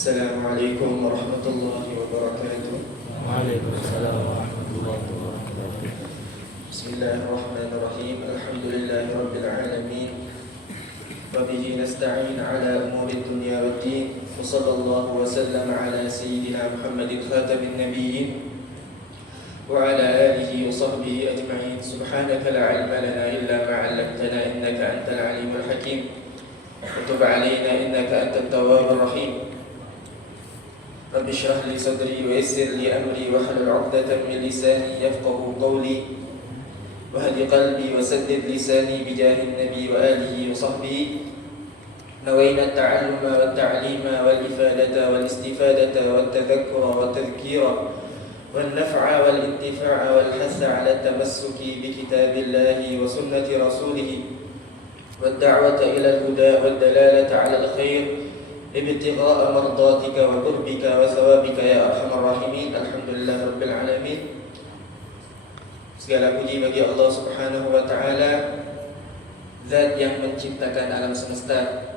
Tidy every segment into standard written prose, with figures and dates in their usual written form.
Assalamualaikum warahmatullahi wabarakatuh. Waalaikumsalam warahmatullahi wabarakatuh. Bismillahirrahmanirrahim. Alhamdulillahi rabbil alamin. Wa bihi nasta'in ala umuri dunya waddin. Wa sallallahu wa sallama ala sayyidina Muhammadin khatamin nabiyyin wa ala alihi wa sahbihi ajma'in. Subhanaka la ilma lana illa ma 'allamtana innaka antal alimul hakim. Wa tub 'alaina innaka antat tawwabur rahim. رب اشرح لي صدري ويسر لي أمري واحلل عقدة من لساني يفقهوا قولي واهد قلبي وسدد لساني بجاه النبي وآله وصحبه. نوينا التعلم والتعليم والإفادة والاستفادة والتذكر والتذكير والنفع والانتفاع والحث على التمسك بكتاب الله وسنة رسوله والدعوة إلى الهدى والدلالة على الخير ibtigha'a mardatika wa qurbika wa thawabika ya arhamar rahimin. Alhamdulillah rabbil alamin. Segala puji bagi Allah Subhanahu wa taala, zat yang menciptakan alam semesta,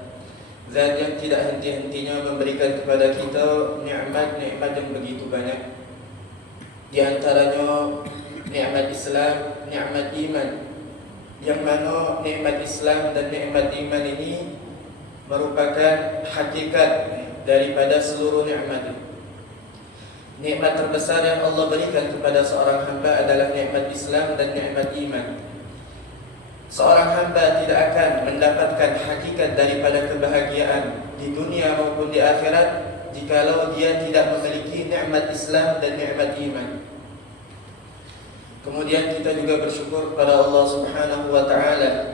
zat yang tidak henti-hentinya memberikan kepada kita nikmat-nikmat yang begitu banyak. Di antaranya nikmat Islam, nikmat iman, yang mana nikmat Islam dan nikmat iman ini merupakan hakikat daripada seluruh nikmat. Nikmat terbesar yang Allah berikan kepada seorang hamba adalah nikmat Islam dan nikmat iman. Seorang hamba tidak akan mendapatkan hakikat daripada kebahagiaan di dunia maupun di akhirat jikalau dia tidak memiliki nikmat Islam dan nikmat iman. Kemudian kita juga bersyukur kepada Allah Subhanahu wa taala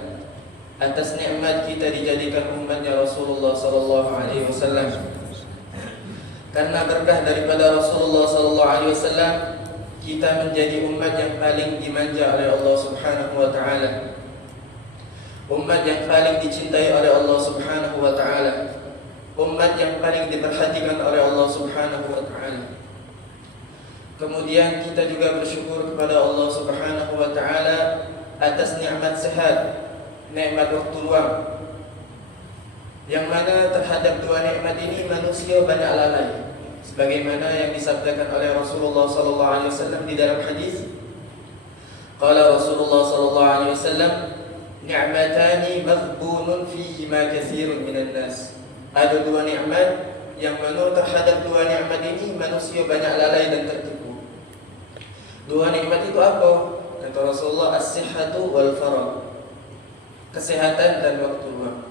atas nikmat kita dijadikan umatnya Rasulullah sallallahu alaihi wasallam. Karena berkah daripada Rasulullah sallallahu alaihi wasallam, kita menjadi umat yang paling dimanja oleh Allah Subhanahu wa taala. Umat yang paling dicintai oleh Allah Subhanahu wa taala. Umat yang paling diperhatikan oleh Allah Subhanahu wa taala. Kemudian kita juga bersyukur kepada Allah Subhanahu wa taala atas nikmat sehat, nikmat waktu luang, yang mana terhadap dua nikmat ini manusia banyak lalai, sebagaimana yang disabdakan oleh Rasulullah sallallahu alaihi wasallam di dalam hadis. Qala Rasulullah sallallahu alaihi wasallam, ni'matani maghbunun fihima katsirun minan nas. Ada dua nikmat yang mana terhadap dua nikmat ini manusia banyak lalai dan tertipu. Dua nikmat itu apa? Kata Rasulullah, as-sihhatu wal faragh. Kesehatan dan waktu luang.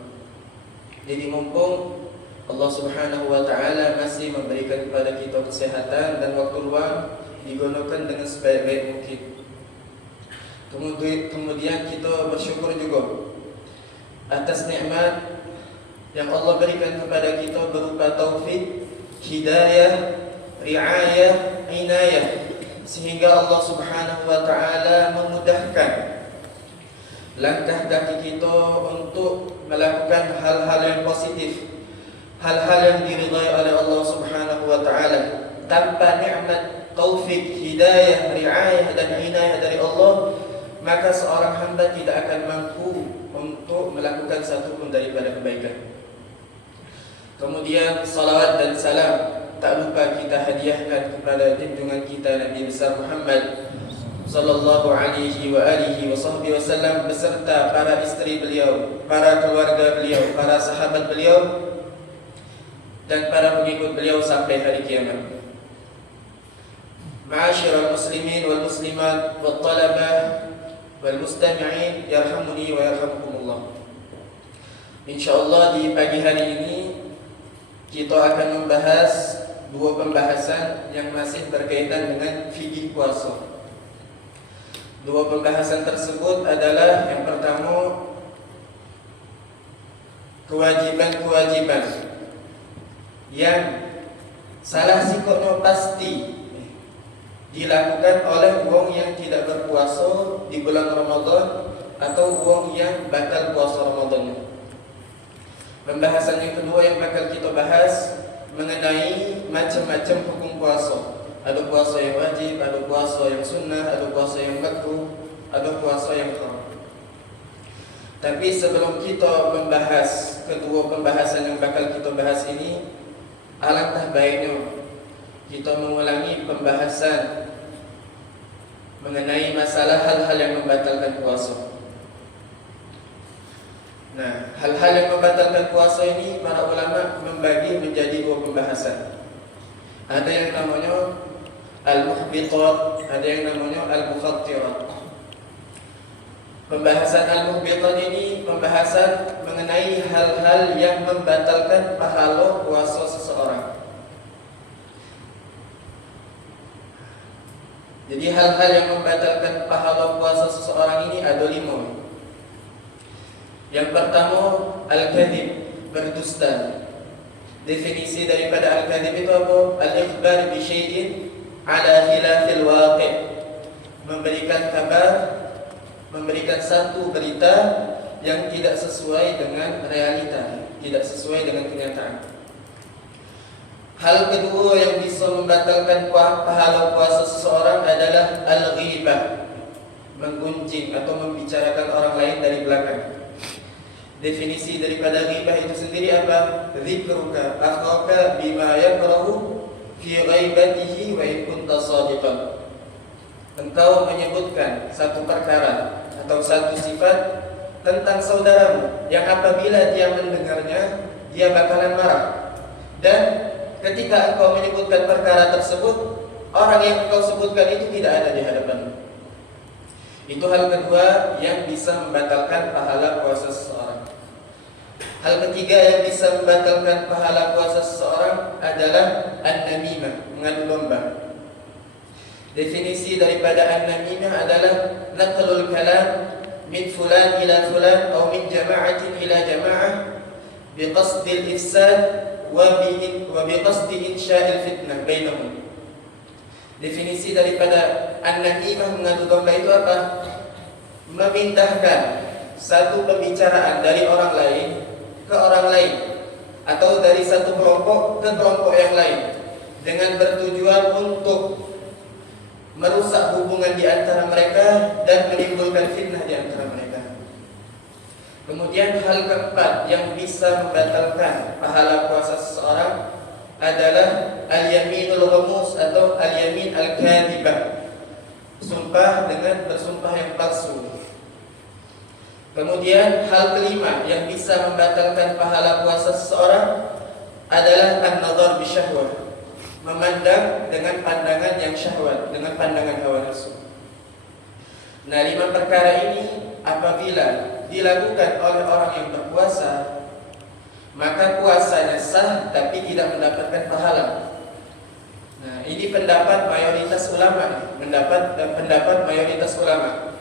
Jadi mumpung Allah Subhanahu wa taala masih memberikan kepada kita kesehatan dan waktu luang, digunakan dengan sebaik-baik mungkin. Kemudian kita bersyukur juga atas nikmat yang Allah berikan kepada kita berupa taufik, hidayah, riayah, inayah, sehingga Allah Subhanahu wa taala memudahkan langkah kaki kita untuk melakukan hal-hal yang positif, hal-hal yang diridai oleh Allah Subhanahu wa taala. Tanpa nikmat taufik, hidayah, riayah dan inayah dari Allah, maka seorang hamba tidak akan mampu untuk melakukan satu pun daripada kebaikan. Kemudian salawat dan salam tak lupa kita hadiahkan kepada junjungan kita Nabi besar Muhammad sallallahu alaihi wa alihi wa sahbihi wasallam beserta para isteri beliau, para keluarga beliau, para sahabat beliau dan para pengikut beliau sampai hari kiamat. Ma'asyiral muslimin wal muslimat wat talabah wal mustami'in yarhamuni wa yarhamkumullah. Insyaallah di pagi hari ini kita akan membahas dua pembahasan yang masih berkaitan dengan fikih puasa. Dua pembahasan tersebut adalah yang pertama, kewajiban-kewajiban yang salah sikapnya pasti dilakukan oleh wong yang tidak berpuasa di bulan Ramadan atau wong yang batal puasa Ramadan. Pembahasan yang kedua yang bakal kita bahas mengenai macam-macam hukum puasa. Ada puasa yang wajib, ada puasa yang sunnah, ada puasa yang makruh, ada puasa yang haram. Tapi sebelum kita membahas kedua pembahasan yang bakal kita bahas ini, alangkah baiknya kita mengulangi pembahasan mengenai masalah hal-hal yang membatalkan puasa. Nah, hal-hal yang membatalkan puasa ini para ulama membagi menjadi dua pembahasan. Ada yang namanya al-muhbitat, ada yang namanya al-mukhattirat. Pembahasan al-muhbitat ini pembahasan mengenai hal-hal yang membatalkan pahala puasa seseorang. Jadi hal-hal yang membatalkan pahala puasa seseorang ini ada 5. Yang pertama, al-kadhib, berdusta. Definisi daripada al-kadhib itu apa? Al-ikhbar bi syai'in ala khilafil waqi'. Memberikan kabar, memberikan satu berita yang tidak sesuai dengan realita, tidak sesuai dengan kenyataan. Hal kedua yang bisa membatalkan pahala puasa seseorang adalah al-ghibah, menggunjing atau membicarakan orang lain dari belakang. Definisi daripada ghibah itu sendiri apa? Dzikruka akhaka bima yakrahu fi ghaibatihi wa in kunta shadiqan. Engkau menyebutkan satu perkara atau satu sifat tentang saudaramu yang apabila dia mendengarnya dia bakalan marah. Dan ketika engkau menyebutkan perkara tersebut, orang yang engkau sebutkan itu tidak ada di hadapanmu. Itu hal kedua yang bisa membatalkan pahala puasa seseorang. Hal ketiga yang bisa membatalkan pahala puasa seseorang adalah an-namimah, mengadu domba. Definisi daripada an-namimah adalah naqlul kalam min fulan ila fulan atau min jama'atin ila jama'ah biqasdil ifsad wa biqasdi insya'il fitnah bainahum. Definisi daripada an-namimah, mengadu domba, itu apa? Memindahkan satu pembicaraan dari orang lain ke orang lain atau dari satu kelompok ke kelompok yang lain dengan bertujuan untuk merusak hubungan di antara mereka dan menimbulkan fitnah di antara mereka. Kemudian hal keempat yang bisa membatalkan pahala puasa seseorang adalah al-yaminul ghamus atau al-yamin al-kadhibah, sumpah dengan bersumpah yang palsu. Kemudian hal kelima yang bisa membatalkan pahala puasa seseorang adalah an-nadhar bisyahwah, memandang dengan pandangan yang syahwat, dengan pandangan hawa nafsu. Nah, 5 perkara ini apabila dilakukan oleh orang yang berpuasa, maka puasanya sah tapi tidak mendapatkan pahala. Nah, ini pendapat mayoritas ulama, pendapat mayoritas ulama.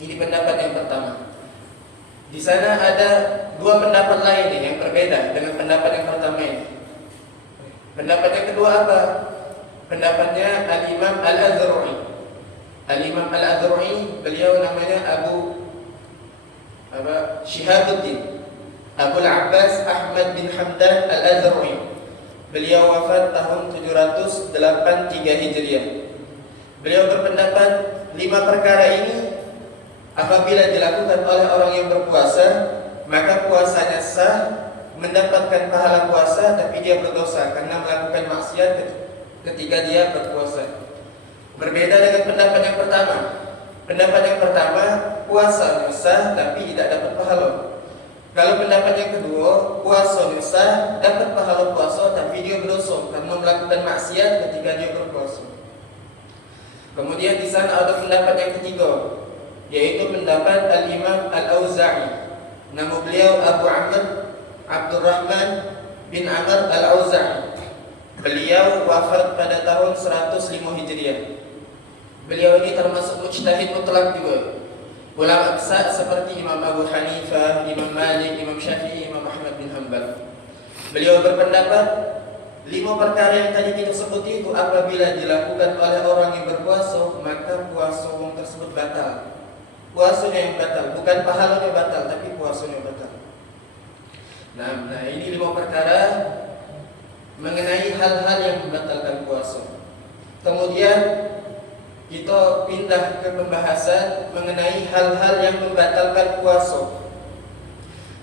Ini pendapat yang pertama. Di sana ada 2 pendapat lain yang berbeda dengan pendapat yang pertama ini. Pendapat yang kedua apa? Pendapatnya Al-Imam Al-Adhru'i. Al-Imam Al-Adhru'i, beliau namanya Shihabuddin Abul Abbas Ahmad bin Hamdan Al-Adhru'i. Beliau wafat tahun 783 Hijriah. Beliau berpendapat 5 perkara ini apabila dilakukan oleh orang yang berpuasa, maka puasanya sah, mendapatkan pahala puasa, tapi dia berdosa karena melakukan maksiat ketika dia berpuasa. Berbeda dengan pendapat yang pertama. Pendapat yang pertama, puasa sah tapi tidak dapat pahala. Kalau pendapat yang kedua, puasa sah, dapat pahala puasa tapi dia berdosa karena melakukan maksiat ketika dia berpuasa. Kemudian di sana ada pendapat yang ketiga, yaitu pendapat Al-Imam Al-Auza'i. Nama beliau Abu Amr Abdurrahman bin Amr Al-Auza'i. Beliau wafat pada tahun 105 Hijriah. Beliau ini termasuk mujtahid mutlak juga. Ulama besar seperti Imam Abu Hanifah, Imam Malik, Imam Syafi'i, Imam Ahmad bin Hanbal. Beliau berpendapat 5 perkara yang tadi kita sebut itu apabila dilakukan oleh orang yang berpuasa, maka puasa orang tersebut batal. Puasanya yang batal, bukan pahalanya batal, tapi puasanya batal. Nah, ini 5 perkara mengenai hal-hal yang membatalkan puasa. Kemudian kita pindah ke pembahasan mengenai hal-hal yang membatalkan puasa.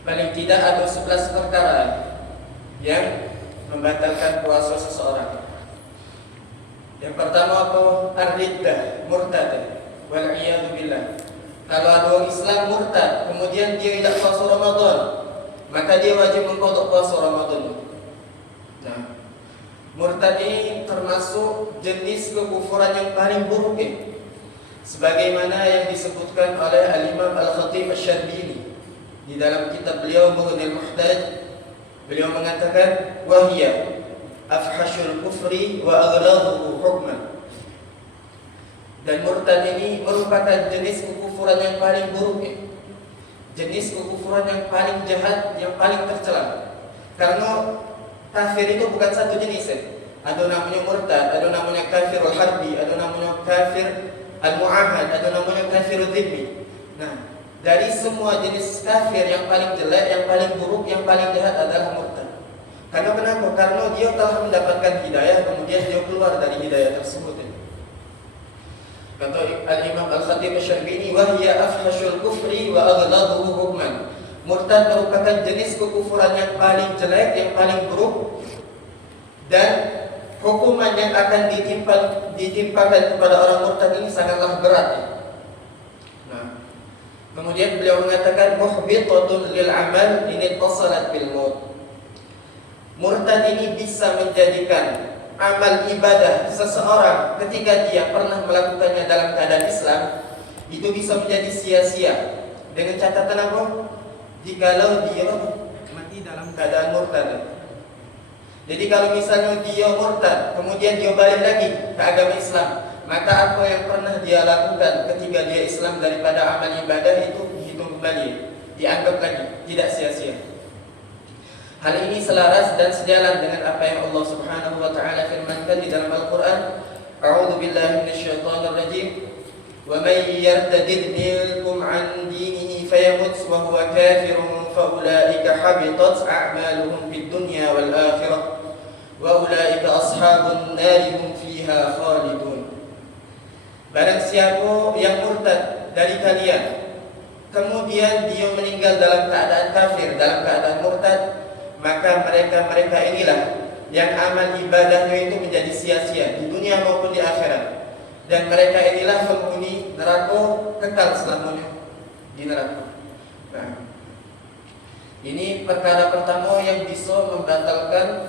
Paling tidak ada 11 perkara yang membatalkan puasa seseorang. Yang pertama apa? Ar-riddah, murtad. Wal iyadu billah. Kalau ada orang Islam murtad, kemudian dia tidak puasa Ramadan, maka dia wajib mengqadha puasa Ramadan. Nah, murtad ini termasuk jenis kekufuran yang paling buruk sebagaimana yang disebutkan oleh Al-Imam Al-Khatib Asy-Syarbini di dalam kitab beliau Mughnil Muhtaj. Beliau mengatakan wahiyya afhashul kufri wa aghladuhu hukman. Dan murtad ini merupakan jenis kekufuran yang paling buruk jenis kekufuran yang paling jahat, yang paling tercela. Karena kafir itu bukan satu jenis Ada namanya murtad, ada namanya kafirul harbi, ada namanya kafir al-mu'ahad, ada namanya kafirul dhimmi. Nah, dari semua jenis kafir yang paling jelek, yang paling buruk, yang paling jahat adalah murtad. Karena kenapa? Karena dia telah mendapatkan hidayah, kemudian dia keluar dari hidayah tersebut. Kata Al-Imam Al-Khatib Asy-Syarbini, wahiyya afhashul kufri wa aghladuhu hukman. Murtad merupakan jenis kekufuran yang paling jelek, yang paling buruk, dan hukuman yang akan ditimpakan kepada orang murtad ini sangatlah berat. Nah, kemudian beliau mengatakan muhbitatun lil amal in ittasalat bil maut. Murtad ini bisa menjadikan amal ibadah seseorang ketika dia pernah melakukannya dalam keadaan Islam itu bisa menjadi sia-sia. Dengan catatan apa? Jikalau dia mati dalam keadaan murtad. Jadi kalau misalnya dia murtad, kemudian dia balik lagi ke agama Islam, maka apa yang pernah dia lakukan ketika dia Islam daripada amal ibadah itu dihitung kembali, dianggap lagi, tidak sia-sia. Hal ini selaras dan sejalan dengan apa yang Allah Subhanahu wa taala firmankan di dalam Al-Qur'an, A'udzu billahi minasyaitonir rajim. Wa may yartadid minkum 'an dinihi fayamut wa huwa kafirun fa ulaika habitat a'maluhum fid dunya wal akhirah wa ulaika ashabun nar hum fiha khalidun. Barang siapa yang murtad dari kalian kemudian dia meninggal dalam keadaan kafir, dalam keadaan murtad, maka mereka inilah yang amal ibadahnya itu menjadi sia-sia di dunia maupun di akhirat. Dan mereka inilah penghuni neraka kekal selamanya di neraka. Nah, ini perkara pertama yang bisa membatalkan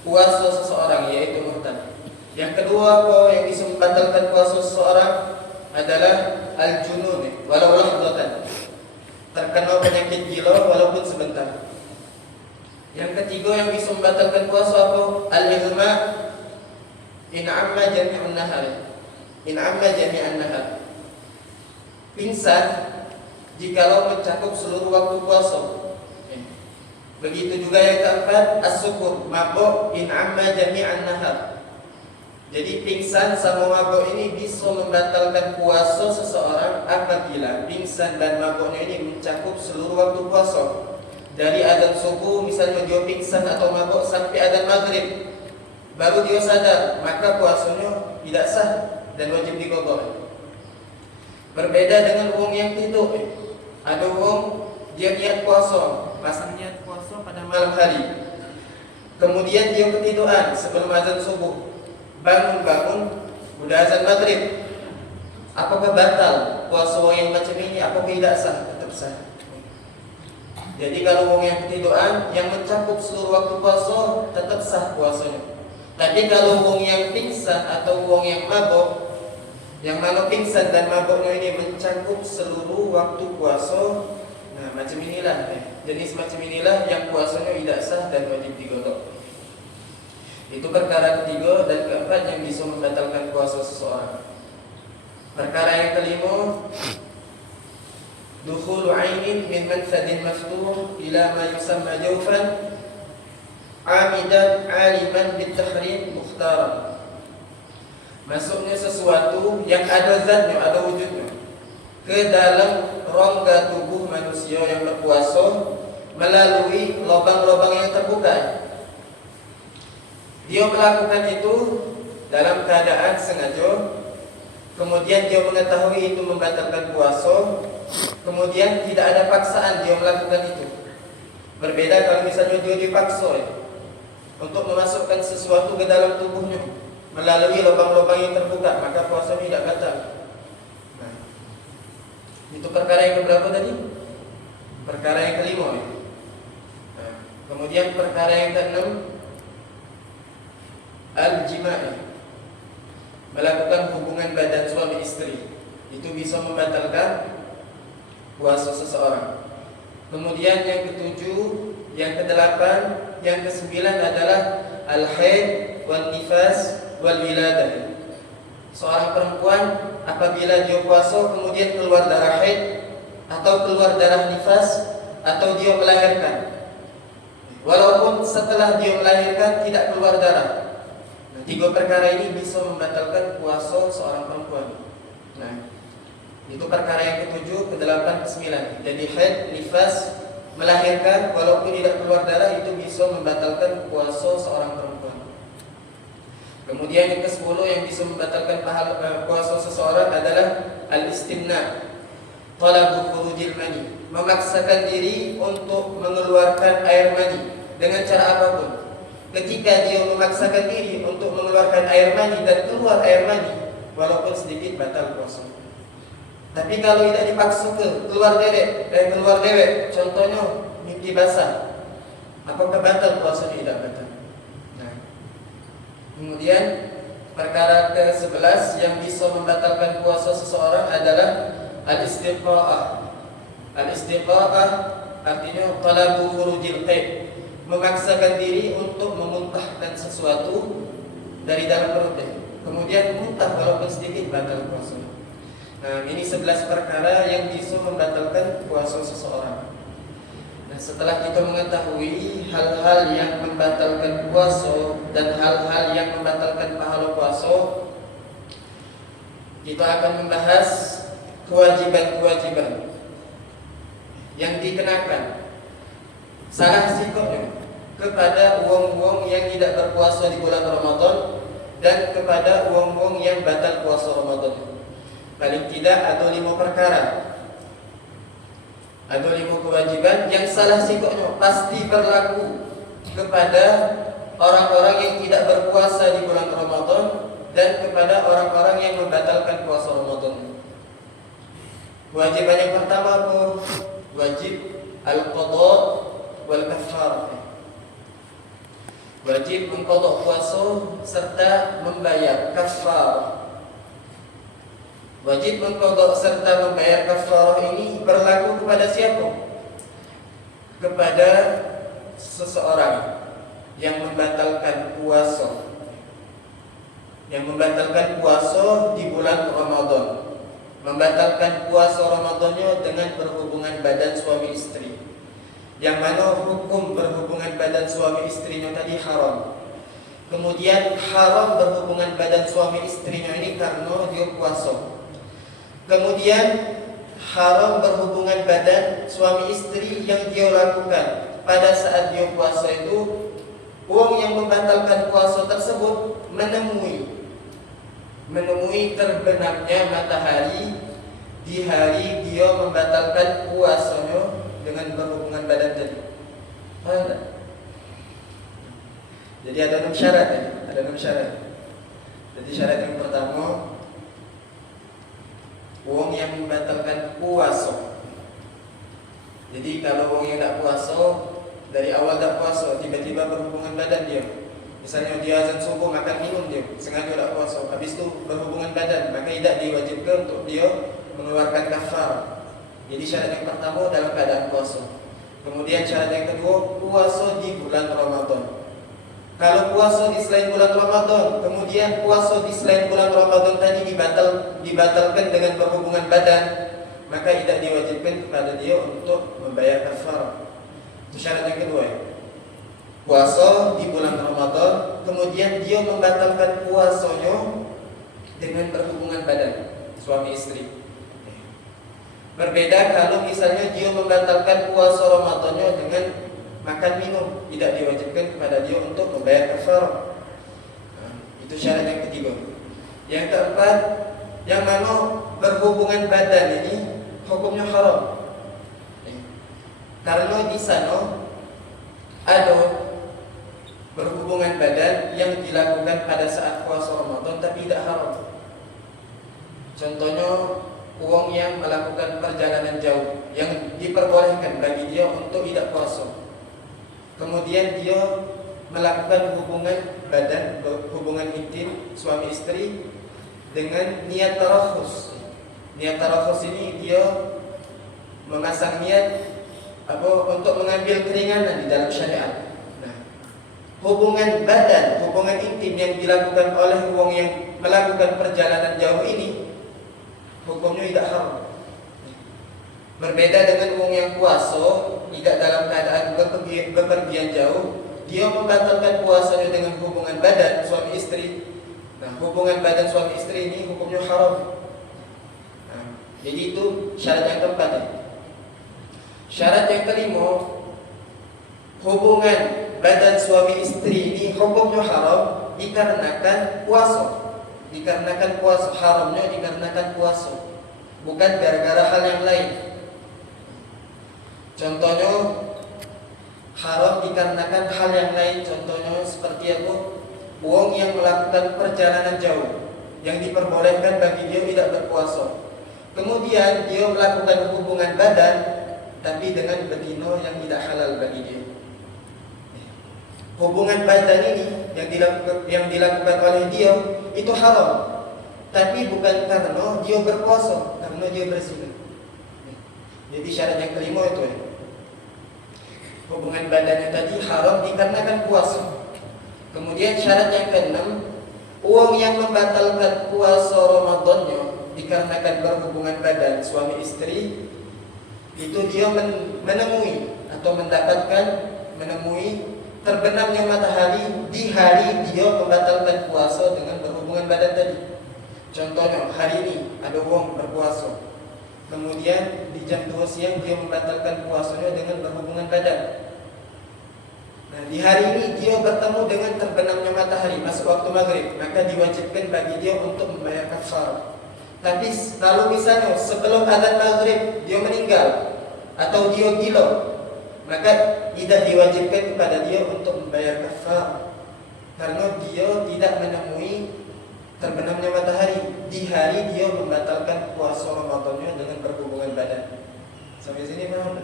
puasa seseorang, yaitu murtad. Yang kedua yang bisa membatalkan puasa seseorang adalah al-junun, walau lahdatan, terkena penyakit gila walaupun sebentar. Yang ketiga yang bisa membatalkan puasa apa? Al-ihma in amma jami'un nahar. In amma jami'an nahar. Pingsan jikalau mencakup seluruh waktu puasa. Begitu juga yang keempat, as-sukur, mabuk in amma jami'an nahar. Jadi pingsan sama mabuk ini bisa membatalkan puasa seseorang apabila pingsan dan mabuknya ini mencakup seluruh waktu puasa. Dari adzan subuh misalnya dia pingsan atau mabuk sampai adzan maghrib, baru dia sadar, maka puasanya tidak sah dan wajib diqadha. Berbeda dengan orang yang tidur. Ada orang dia niat puasa, pasang niat puasa pada malam hari. Kemudian dia ketiduran sebelum azan subuh. Bangun, udah azan maghrib. Apakah batal puasa orang yang macam ini? Apakah tidak sah? Tetap sah. Jadi kalau orang yang ketiduran yang mencakup seluruh waktu puasa tetap sah puasanya. Tapi kalau orang yang pingsan atau orang yang mabuk, yang mana pingsan dan mabuknya ini mencakup seluruh waktu puasa, nah macam inilah, jenis macam inilah yang puasanya tidak sah dan wajib diqadha. Itu perkara ketiga dan keempat yang bisa membatalkan puasa seseorang. Perkara yang kelima, dukhulu ainin min manfadin maftuh ila ma yusamma jawfan amidan aliman bitahrim mukhtaran. Masuknya sesuatu yang ada zatnya, ada wujudnya ke dalam rongga tubuh manusia yang berpuasa melalui lubang-lubang yang terbuka. Dia melakukan itu dalam keadaan sengaja, kemudian dia mengetahui itu membatalkan puasa, kemudian tidak ada paksaan dia melakukan itu. Berbeda kalau misalnya dia dipaksa. untuk memasukkan sesuatu ke dalam tubuhnya melalui lubang-lubang yang terbuka, maka puasa tidak batal. Nah, itu perkara yang keberapa tadi? Perkara yang kelima. Nah, kemudian perkara yang keenam, al-jima', melakukan hubungan badan suami istri. Itu bisa membatalkan puasa seseorang. Kemudian yang ketujuh, yang kedelapan, yang kesembilan adalah al-haid wal nifas wal wiladah. Seorang perempuan apabila dia puasa kemudian keluar darah haid atau keluar darah nifas atau dia melahirkan, walaupun setelah dia melahirkan tidak keluar darah, tiga perkara ini bisa membatalkan puasa seorang perempuan. Nah, itu perkara yang ketujuh, kedelapan, kesembilan. Jadi haid, nifas, melahirkan walaupun tidak keluar darah itu bisa membatalkan puasa seorang perempuan. Kemudian yang ke-10 yang bisa membatalkan puasa seseorang adalah al-istimna, talabul khurujil mani, memaksakan diri untuk mengeluarkan air mani dengan cara apapun. Ketika dia memaksakan diri untuk mengeluarkan air mani dan keluar air mani, walaupun sedikit, batal puasa. Tapi kalau tidak dipaksa keluar dewek, contohnya mimpi basah, apakah batal puasa? Tidak batal. Nah, kemudian perkara ke-11 yang bisa membatalkan puasa seseorang adalah al-istiqa'ah. Al-istiqa'ah artinya talabu khurujil qaid, memaksakan diri untuk memuntahkan sesuatu dari dalam perutnya. Kemudian muntah walaupun sedikit, batal puasa. Nah, ini 11 perkara yang bisa membatalkan puasa seseorang. Nah, setelah kita mengetahui hal-hal yang membatalkan puasa dan hal-hal yang membatalkan pahala puasa, kita akan membahas kewajiban-kewajiban yang dikenakan salah sikapnya kepada wong-wong yang tidak berpuasa di bulan Ramadan dan kepada wong-wong yang batal puasa Ramadan. Paling tidak ada 5 perkara, ada 5 kewajiban yang salah sikapnya pasti berlaku kepada orang-orang yang tidak berpuasa di bulan Ramadan dan kepada orang-orang yang membatalkan puasa Ramadan. Kewajiban yang pertama apa? Wajib al-qadha wal kafarah. Wajib mengqadha puasa serta membayar kafarah. Wajib mengqadha serta membayar kafarah ini berlaku kepada siapa? Kepada seseorang yang membatalkan puasa, yang membatalkan puasa di bulan Ramadan, membatalkan puasa Ramadannya dengan berhubungan badan suami istri, yang mana hukum berhubungan badan suami istrinya tadi haram. Kemudian haram berhubungan badan suami istrinya ini karena dia puasa. Kemudian haram berhubungan badan suami istri yang dia lakukan pada saat dia puasa itu, wong yang membatalkan puasa tersebut menemui terbenamnya matahari di hari dia membatalkan puasanya dengan berhubungan badan tadi. Jadi ada 6 syarat ya? Ada 6 syarat. Jadi syarat yang pertama, wong yang membatalkan puasa. Jadi kalau wong yang tak puasa, dari awal tak puasa, tiba-tiba berhubungan badan dia, misalnya dia azan subuh makan minum dia, sengaja tak puasa, habis itu berhubungan badan, maka tidak diwajibkan untuk dia mengeluarkan kafar. Jadi syarat yang pertama dalam keadaan puasa. Kemudian syarat yang kedua, puasa di bulan Ramadan. Kalau puasa di selain bulan Ramadan, kemudian puasa di selain bulan Ramadan tadi dibatalkan dengan berhubungan badan, maka tidak diwajibkan kepada dia untuk membayar kafarah. Itu syarat yang kedua ya. Puasa di bulan Ramadan, kemudian dia membatalkan puasanya dengan berhubungan badan suami istri. Berbeda kalau misalnya dia membatalkan puasa Ramadannya dengan makan minum, tidak diwajibkan kepada dia untuk membayar kafarah. Nah, itu syarat yang ketiga. Yang keempat, yang mana berhubungan badan ini hukumnya haram. Karena di sana ada berhubungan dilakukan pada saat puasa Ramadan tapi tidak haram. Contohnya uang yang melakukan perjalanan jauh yang diperbolehkan bagi dia untuk tidak puasa. Kemudian dia melakukan hubungan badan, hubungan intim suami istri dengan niat tarakhus. Niat tarakhus ini dia memasang niat untuk mengambil keringanan di dalam syariat. Nah, hubungan badan, hubungan intim yang dilakukan oleh wong yang melakukan perjalanan jauh ini hukumnya tidak haram. Berbeda dengan wong yang puasa tidak dalam keadaan bepergian jauh, dia membatalkan puasanya dengan hubungan badan suami istri. Nah, hubungan badan suami istri ini hukumnya haram. Nah, jadi itu syarat yang keempat ya. Syarat yang kelima, hubungan badan suami istri ini hukumnya haram dikarenakan puasa. Dikarenakan puasa, haramnya dikarenakan puasa, bukan gara-gara hal yang lain. Contohnya haram dikarenakan hal yang lain. Contohnya seperti apa? Wong yang melakukan perjalanan jauh yang diperbolehkan bagi dia tidak berpuasa. Kemudian dia melakukan hubungan badan tapi dengan betina yang tidak halal bagi dia. Hubungan badan ini yang dilakukan oleh dia itu haram, tapi bukan karena dia berpuasa, karena dia berzina. Jadi syarat yang kelima itu ya. Hubungan badannya tadi haram dikarenakan puasa. Kemudian syarat yang keenam, uang yang membatalkan puasa Ramadannya dikarenakan berhubungan badan suami istri, itu dia menemui atau menemui terbenamnya matahari di hari dia membatalkan puasa dengan berhubungan badan tadi. Contohnya hari ini ada orang berpuasa, kemudian di jam 2 siang dia membatalkan puasanya dengan berhubungan badan. Nah, di hari ini dia bertemu dengan terbenamnya matahari masuk waktu maghrib, maka diwajibkan bagi dia untuk membayar kafarah. Tapi kalau misalnya sebelum adzan maghrib dia meninggal atau dia gila, maka tidak diwajibkan kepada dia untuk membayar kafarah, karena dia tidak menemui terbenamnya matahari di hari dia membatalkan puasa Ramadannya dengan berhubungan badan. Sampai sini paham?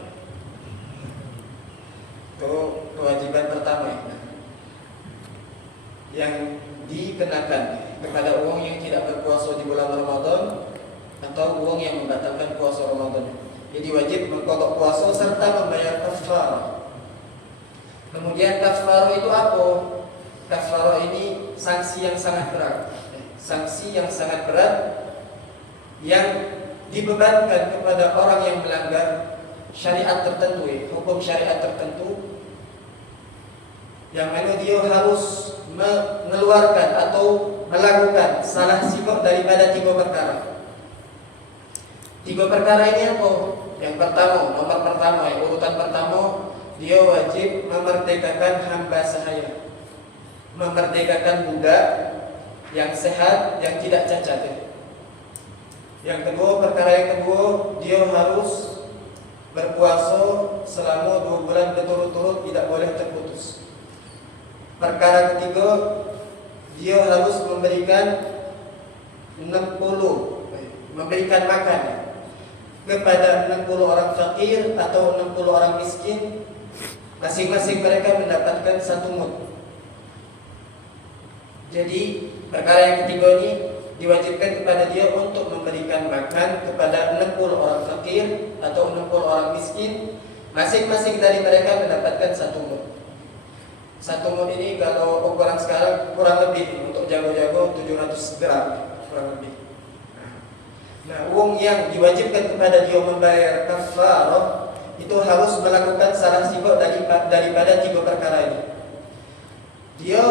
Itu kewajiban pertama ya, yang dikenakan kepada orang yang tidak berpuasa di bulan Ramadan atau orang yang membatalkan puasa Ramadan. Jadi wajib mengqadha puasa serta membayar kafarah. Kemudian kafarah itu apa? Kafarah ini sanksi yang sangat berat. Sanksi yang sangat berat yang dibebankan kepada orang yang melanggar syariat tertentu, hukum syariat tertentu, yang mana dia harus mengeluarkan atau melakukan salah sikap daripada 3 perkara. 3 perkara ini apa? Yang pertama, nomor pertama, urutan pertama, dia wajib memerdekakan hamba sahaya, memerdekakan budak yang sehat, yang tidak cacat. Yang kedua, perkara yang kedua, dia harus berpuasa selama 2 bulan berturut-turut, tidak boleh terputus. Perkara ketiga, dia harus memberikan makan kepada 60 orang fakir atau 60 orang miskin. Masing-masing mereka mendapatkan 1 mud. Jadi perkara yang ketiga ini diwajibkan kepada dia untuk memberikan makan kepada 60 orang fakir atau 60 orang miskin. Masing-masing dari mereka mendapatkan 1 mud. 1 mud ini kalau ukuran sekarang kurang lebih untuk jago-jago 700 gram kurang lebih. Nah, uang yang diwajibkan kepada dia membayar kafarah itu harus melakukan salah sikap daripada 3 perkara ini. Dia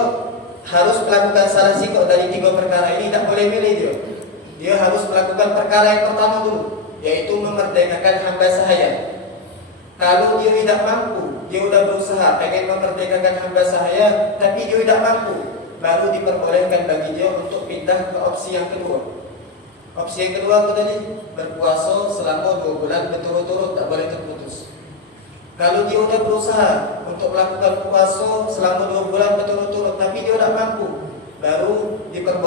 harus melakukan salah sikap dari 3 perkara ini, tidak boleh milih dia. Dia harus melakukan perkara yang pertama dulu, yaitu memerdekakan hamba sahaya. Kalau dia tidak mampu, dia sudah berusaha pengen memerdekakan hamba sahaya, tapi dia tidak mampu, baru diperbolehkan bagi dia untuk pindah ke opsi yang kedua. Opsi yang kedua itu tadi, berpuasa selama 2 bulan berturut-turut, tak boleh terputus. Kalau dia sudah berusaha untuk melakukan puasa selama 2 bulan berturut-turut, tapi dia tidak mampu,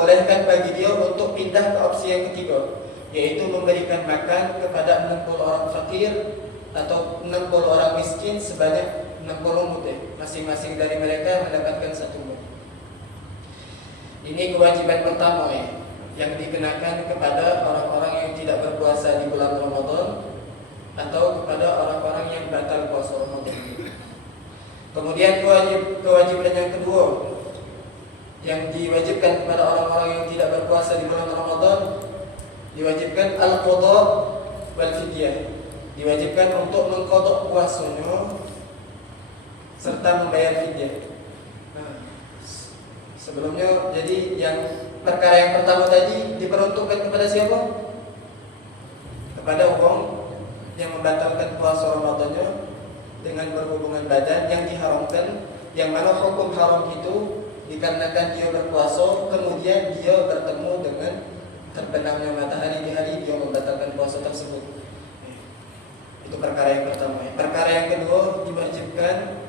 dibolehkan bagi dia untuk pindah ke opsi yang ketiga, yaitu memberikan makan kepada 60 orang fakir atau 60 orang miskin sebanyak 60 mud. Masing-masing dari mereka mendapatkan 1 mud. Ini kewajiban pertama yang dikenakan kepada orang-orang yang tidak berpuasa di bulan Ramadan atau kepada orang-orang yang batal puasa Ramadan. Kemudian kewajiban yang kedua yang diwajibkan kepada orang-orang yang tidak berpuasa di bulan Ramadan, diwajibkan al-qadha wal fidyah. Diwajibkan untuk mengqadha puasanya serta membayar fidyah. Sebelumnya, jadi yang perkara yang pertama tadi diperuntukkan kepada siapa? Kepada orang yang membatalkan puasa Ramadannya dengan berhubungan badan yang diharamkan, yang mana hukum haram itu dikarenakan dia berpuasa, kemudian dia bertemu dengan terbenamnya matahari di hari dia membatalkan puasa tersebut. Itu perkara yang pertama. Perkara yang kedua, diwajibkan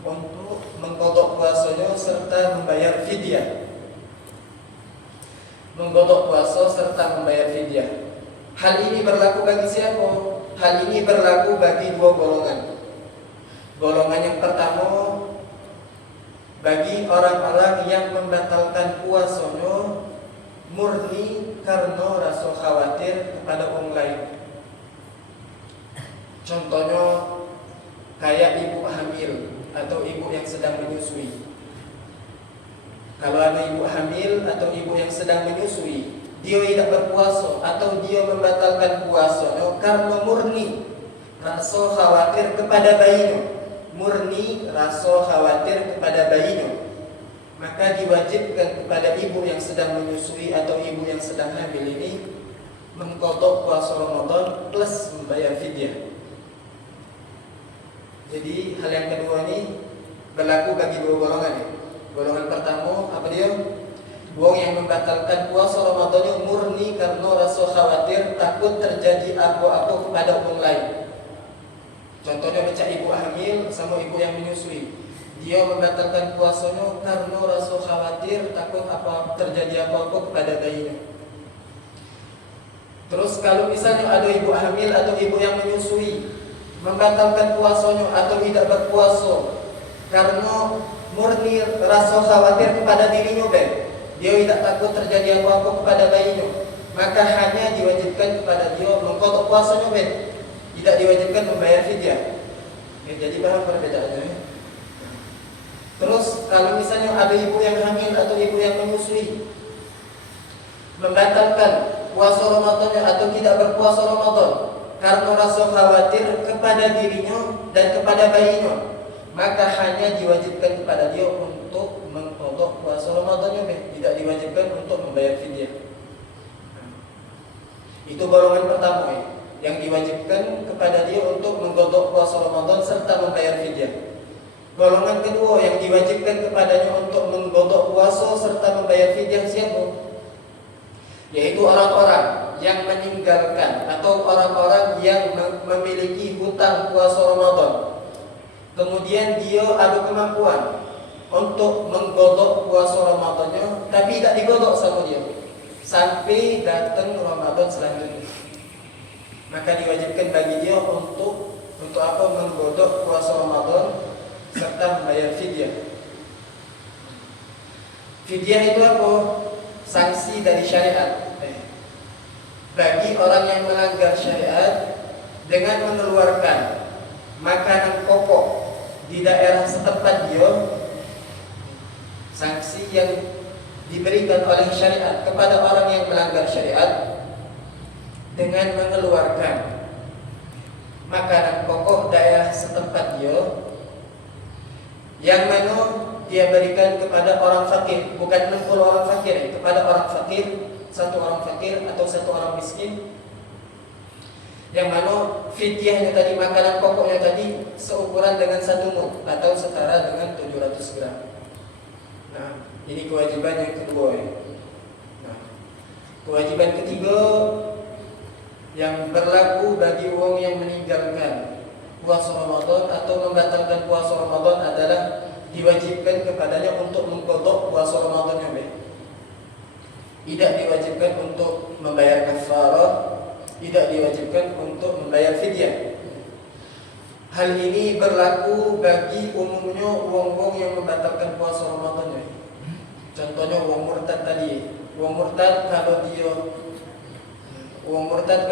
untuk mengqadha puasanya serta membayar fidyah. Mengqadha puasa serta membayar fidyah. Hal ini berlaku bagi siapa? Hal ini berlaku bagi 2 golongan. Golongan yang pertama, bagi orang-orang yang membatalkan puasanya murni karena rasa khawatir kepada orang lain. Contohnya kayak ibu hamil atau ibu yang sedang menyusui. Kalau ada ibu hamil atau ibu yang sedang menyusui, dia tidak berpuasa atau dia membatalkan puasanya karena murni rasa khawatir kepada bayinya. Murni rasa khawatir kepada bayinya, maka diwajibkan kepada ibu yang sedang menyusui atau ibu yang sedang hamil ini mengqadha puasa Ramadan plus membayar fidyah. Jadi hal yang kedua ini berlaku bagi 2 golongan. Golongan pertama apa dia? Wong yang membatalkan puasa Ramadannya murni karena rasa khawatir takut terjadi apa-apa kepada orang lain. Contohnya macam ibu hamil sama ibu yang menyusui. Dia membatalkan puasanya karena rasa khawatir takut terjadi apa-apa kepada bayinya. Terus kalau misalnya ada ibu hamil atau ibu yang menyusui membatalkan puasanya atau tidak berpuasa karena murni rasa khawatir kepada dirinya, dia tidak takut terjadi apa-apa kepada bayinya, maka hanya diwajibkan kepada dia mengqadha puasanya, tidak diwajibkan membayar fidyah. Jadi paham perbedaannya. Terus kalau misalnya ada ibu yang hamil atau ibu yang menyusui membatalkan puasa Ramadannya atau tidak berpuasa Ramadan karena rasa khawatir kepada dirinya dan kepada bayinya, maka hanya diwajibkan kepada dia untuk mengqadha puasa Ramadannya, tidak diwajibkan untuk membayar fidyah. Itu golongan pertama yang diwajibkan kepada dia untuk mengqadha puasa Ramadan serta membayar fidyah. Golongan kedua yang diwajibkan kepadanya untuk mengqadha puasa serta membayar fidyah siapa? Yaitu orang-orang yang meninggalkan atau orang-orang yang memiliki hutang puasa Ramadan. Kemudian dia ada kemampuan untuk mengqadha puasa Ramadannya, tapi tidak diqadha sama dia sampai datang Ramadan selanjutnya. Maka diwajibkan bagi dia untuk apa? Mengqadha puasa Ramadan serta membayar fidyah. Fidyah itu apa? Sanksi dari syariat bagi orang yang melanggar syariat dengan mengeluarkan makanan pokok di daerah setempat dia. Sanksi yang diberikan oleh syariat kepada orang yang melanggar syariat dengan mengeluarkan makanan pokok daerah setempat dia, yang mana dia berikan kepada orang fakir, bukan 60 orang fakir, kepada orang fakir, 1 orang fakir atau 1 orang miskin, yang mana fidyahnya tadi, makanan pokoknya tadi seukuran dengan 1 mud atau setara dengan 700 gram. Nah, ini kewajiban yang kedua. Nah, kewajiban ketiga yang berlaku bagi orang yang meninggalkan puasa Ramadan atau membatalkan puasa Ramadan adalah diwajibkan kepadanya untuk mengqadha puasa Ramadannya. tidak diwajibkan untuk membayar kafarah, tidak diwajibkan untuk membayar fidyah. Hal ini berlaku bagi umumnya wong-wong yang membatalkan puasa Ramadan. Contohnya wong murtad tadi. Wong murtad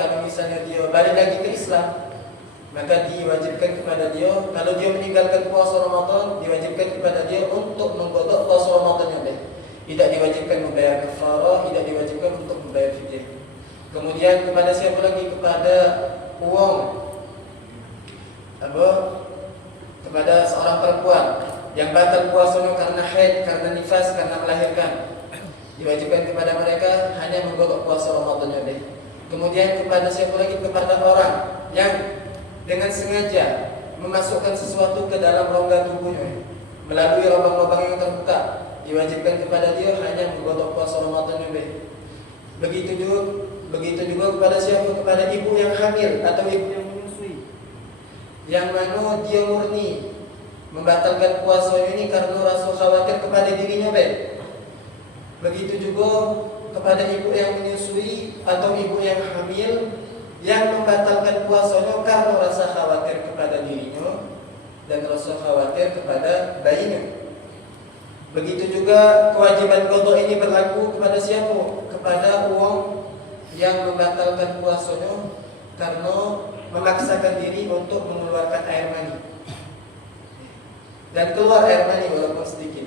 kalau misalnya dia balik lagi ke Islam, maka diwajibkan kepada dia, kalau dia meninggalkan puasa Ramadan, diwajibkan kepada dia untuk mengqadha puasa Ramadannya. Tidak diwajibkan membayar kafarah, tidak diwajibkan untuk membayar fidyah. Kemudian kepada siapa lagi? Kepada kepada seorang perempuan yang batal puasanya karena haid, karena nifas, karena melahirkan, diwajibkan kepada mereka hanya mengqadha puasa Ramadannya. Kemudian kepada siapa lagi? Kepada orang yang dengan sengaja memasukkan sesuatu ke dalam rongga tubuhnya melalui lubang-lubang yang terbuka, diwajibkan kepada dia hanya mengqadha puasa Ramadannya. Begitu juga kepada siapa? Kepada ibu yang hamil atau ibu yang menyusui, yang mana dia murni membatalkan puasa ini karena rasa khawatir kepada dirinya. Begitu juga kepada ibu yang menyusui atau ibu yang hamil yang membatalkan puasanya karena rasa khawatir kepada dirinya dan rasa khawatir kepada bayinya. Begitu juga kewajiban qadha ini berlaku kepada siapa? Kepada wong yang membatalkan puasanya karena memaksakan diri untuk mengeluarkan air mani, dan keluar air mani walaupun sedikit.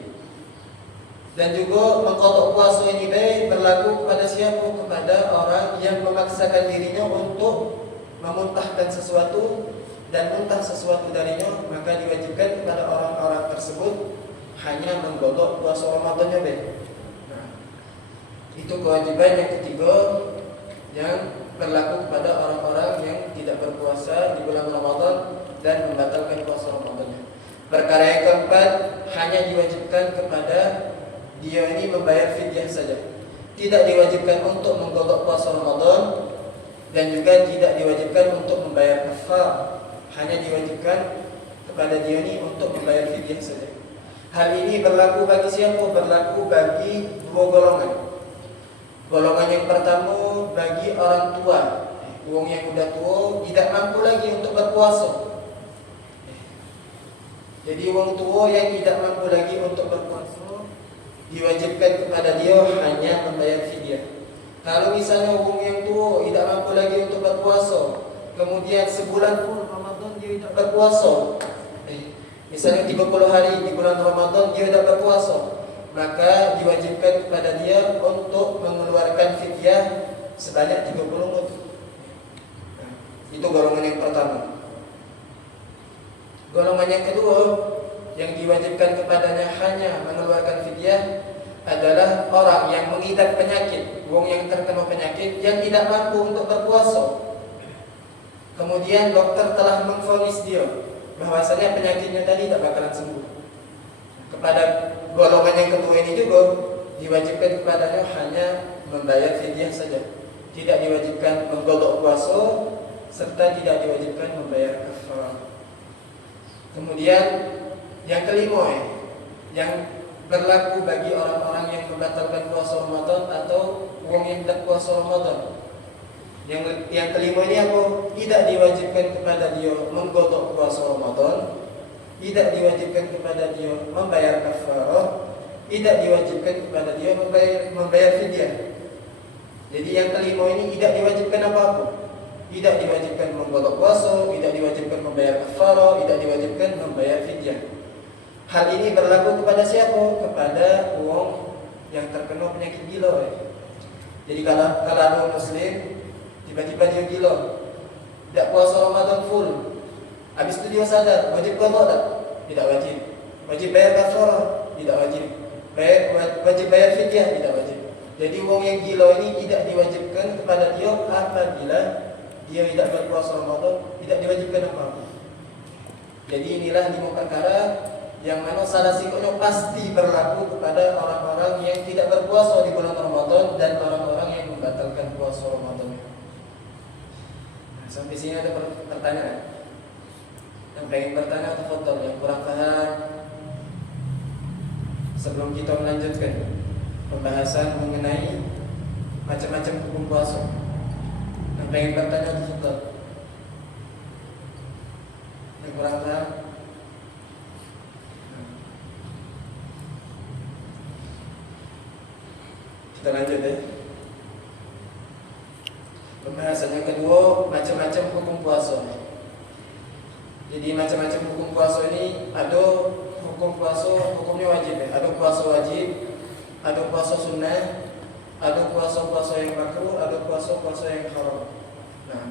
Dan juga mengqadha puasa ini berlaku kepada siapa? Kepada orang yang memaksakan dirinya untuk memuntahkan sesuatu dan muntah sesuatu darinya, maka diwajibkan kepada orang-orang tersebut hanya mengqadha puasa Ramadannya. Nah, itu kewajiban yang ketiga yang berlaku kepada orang-orang yang tidak berpuasa di bulan Ramadan dan membatalkan puasa Ramadannya. Perkara yang keempat, hanya diwajibkan kepada dia ini membayar fidyah saja. Tidak diwajibkan untuk mengqadha puasa Ramadan dan juga tidak diwajibkan untuk membayar kafar. Hanya diwajibkan kepada dia ini untuk membayar fidyah saja. Hal ini berlaku bagi siapa? Berlaku bagi dua golongan. Golongan yang pertama bagi orang tua. Wong yang sudah tua tidak mampu lagi untuk berpuasa. Jadi wong tua yang tidak mampu lagi untuk berpuasa, diwajibkan kepada dia hanya membayar fidyah. Kalau misalnya wong yang tua tidak mampu lagi untuk berpuasa, kemudian sebulan pun Ramadan dia tidak berpuasa, misalnya 30 hari di bulan Ramadan dia tidak berpuasa, maka diwajibkan kepada dia untuk mengeluarkan fidyah sebanyak 30 mud. Itu golongan yang pertama. Golongan yang kedua yang diwajibkan kepadanya hanya mengeluarkan fidyah adalah orang yang mengidap penyakit, wong yang terkena penyakit yang tidak mampu untuk berpuasa. Kemudian dokter telah memvonis dia bahwasanya penyakitnya tadi tak bakalan sembuh. Kepada golongan yang kedua ini juga diwajibkan kepadanya hanya membayar fidyah saja. Tidak diwajibkan mengqadha puasa serta tidak diwajibkan membayar kafarah. Kemudian yang kelima yang berlaku bagi orang-orang yang membatalkan puasa Ramadan atau wong yang tidak puasa Ramadan. Yang kelima ini apa? Tidak diwajibkan kepada dia mengqadha puasa Ramadan, tidak diwajibkan kepada dia membayar kafarah, tidak diwajibkan kepada dia membayar fidyah. Jadi yang kelima ini tidak diwajibkan apa-apa. Tidak diwajibkan mengqadha puasa, tidak diwajibkan membayar kafarah, tidak diwajibkan membayar fidyah. Hal ini berlaku kepada siapa? Kepada wong yang terkena penyakit gila. Jadi kalau ada muslim tiba-tiba dia gila, tidak puasa Ramadan full, habis itu dia sadar, wajib qadha tak? Tidak wajib. Wajib bayar kafarah? Tidak wajib. Wajib bayar fidyah? Tidak wajib. Jadi wong yang gila ini tidak diwajibkan kepada dia apabila dia tidak berpuasa Ramadan, tidak diwajibkan apa-apa. Jadi inilah 5 perkara yang mana salah satunya pasti berlaku kepada orang-orang yang tidak berpuasa di bulan Ramadan dan orang-orang yang membatalkan puasa Ramadan. Nah, sampai sini ada pertanyaan? Yang pengen bertanya atau foto yang kurang paham sebelum kita melanjutkan pembahasan mengenai macam-macam hukum puasa. Yang pengen bertanya itu Ustaz. Yang kurang paham? Kita lanjut ya. Pembahasan yang kedua, macam-macam hukum puasa. Jadi macam-macam hukum puasa ini ada hukum puasa, hukumnya wajib ya. Ada puasa wajib, ada puasa sunnah, ada puasa-puasa yang makruh, ada puasa-puasa yang haram. Nah,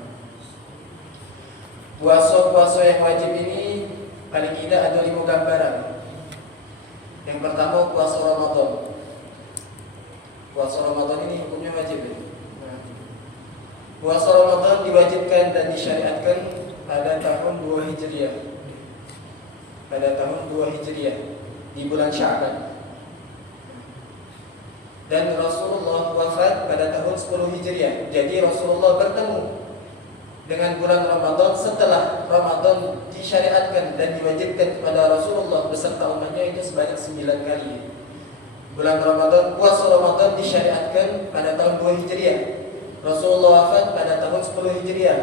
puasa-puasa yang wajib ini paling tidak ada 5 gambaran. Yang pertama puasa Ramadan. Puasa Ramadan ini hukumnya wajib ya. Nah, puasa Ramadan diwajibkan dan disyariatkan pada tahun 2 Hijriah. Pada tahun 2 Hijriah di bulan Sya'ban. Dan Rasulullah wafat pada tahun 10 Hijriah. Jadi Rasulullah bertemu dengan bulan Ramadan setelah Ramadan disyariatkan dan diwajibkan kepada Rasulullah beserta umatnya itu sebanyak 9 kali. Bulan Ramadan, puasa Ramadan disyariatkan pada tahun 2 Hijriah. Rasulullah wafat pada tahun 10 Hijriah.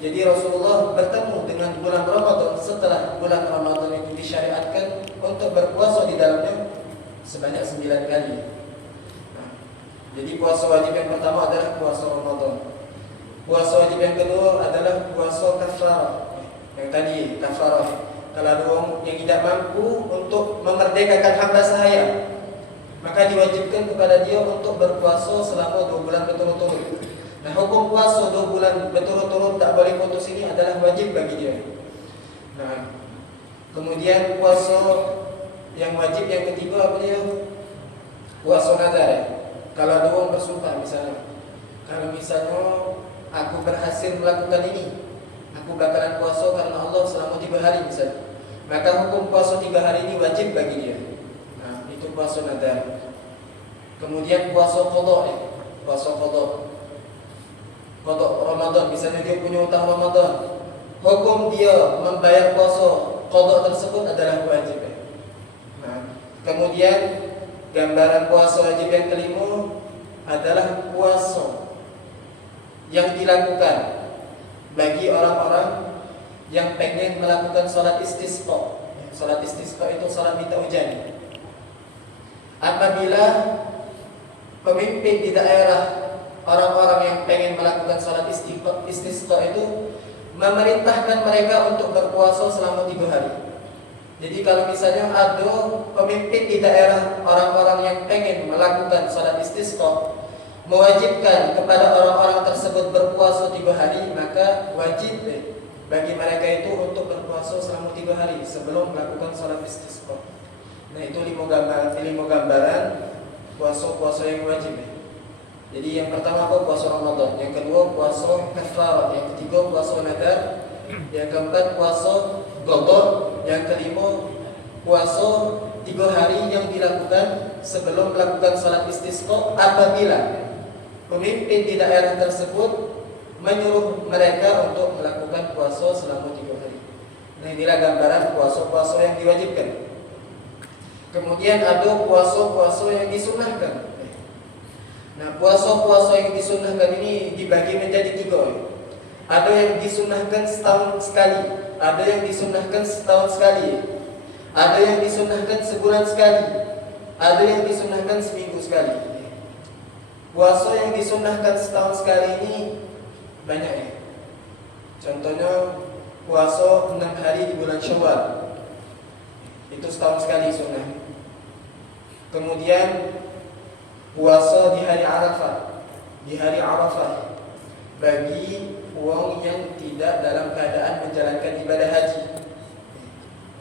Jadi Rasulullah bertemu dengan bulan Ramadan setelah bulan Ramadan itu disyariatkan untuk berpuasa di dalamnya sebanyak 9 kali. Nah, jadi puasa wajib yang pertama adalah puasa Ramadan. Puasa wajib yang kedua adalah puasa kafarah. Yang tadi kafarah, kalau ada orang yang tidak mampu untuk memerdekakan hamba sahaya, maka diwajibkan kepada dia untuk berpuasa selama 2 bulan berturut-turut. Nah, hukum puasa 2 bulan berturut-turut tak boleh putus ini adalah wajib bagi dia. Nah, kemudian puasa yang wajib yang ketiga apa dia? Puasa nazar ya. Kalau ada orang bersumpah misalnya, kalau misalnya aku berhasil melakukan ini, aku bakalan puasa karena Allah selama 3 hari misalnya, maka hukum puasa 3 hari ini wajib bagi dia. Nah, itu puasa nazar. Kemudian puasa qada ya. Puasa qada Ramadan, misalnya dia punya hutang Ramadan, hukum dia membayar puasa qada tersebut adalah wajib ya. Nah, kemudian gambaran puasa wajib yang kelima adalah puasa yang dilakukan bagi orang-orang yang pengen melakukan salat istisqa. Salat istisqa itu salat minta hujan. Apabila pemimpin di daerah orang-orang yang pengen melakukan salat istisqa itu memerintahkan mereka untuk berpuasa selama 3 hari. Jadi kalau misalnya ada pemimpin di daerah orang-orang yang pengen melakukan salat istisqa, mewajibkan kepada orang-orang tersebut berpuasa 3 hari, maka wajib bagi mereka itu untuk berpuasa selama 3 hari sebelum melakukan salat istisqa. Nah, itu 5 gambaran puasa-puasa yang wajib. Jadi yang pertama apa? Puasa Ramadan. Yang kedua puasa kafarah. Yang ketiga puasa nazar. Yang keempat puasa qada. Yang kelima puasa 3 hari yang dilakukan sebelum melakukan salat istisqa apabila pemimpin di daerah tersebut menyuruh mereka untuk melakukan puasa selama 3 hari. Nah, inilah gambaran puasa-puasa yang diwajibkan. Kemudian ada puasa-puasa yang disunahkan. Nah, puasa-puasa yang disunnahkan ini dibagi menjadi 3. Ada yang disunnahkan setahun sekali, ada yang disunnahkan setahun sekali, ada yang disunnahkan sebulan sekali, ada yang disunnahkan seminggu sekali. Puasa yang disunnahkan setahun sekali ini banyak ya. Contohnya puasa 6 hari di bulan Syawal, itu setahun sekali sunnah. Kemudian puasa di hari Arafah. Di hari Arafah bagi orang yang tidak dalam keadaan menjalankan ibadah haji.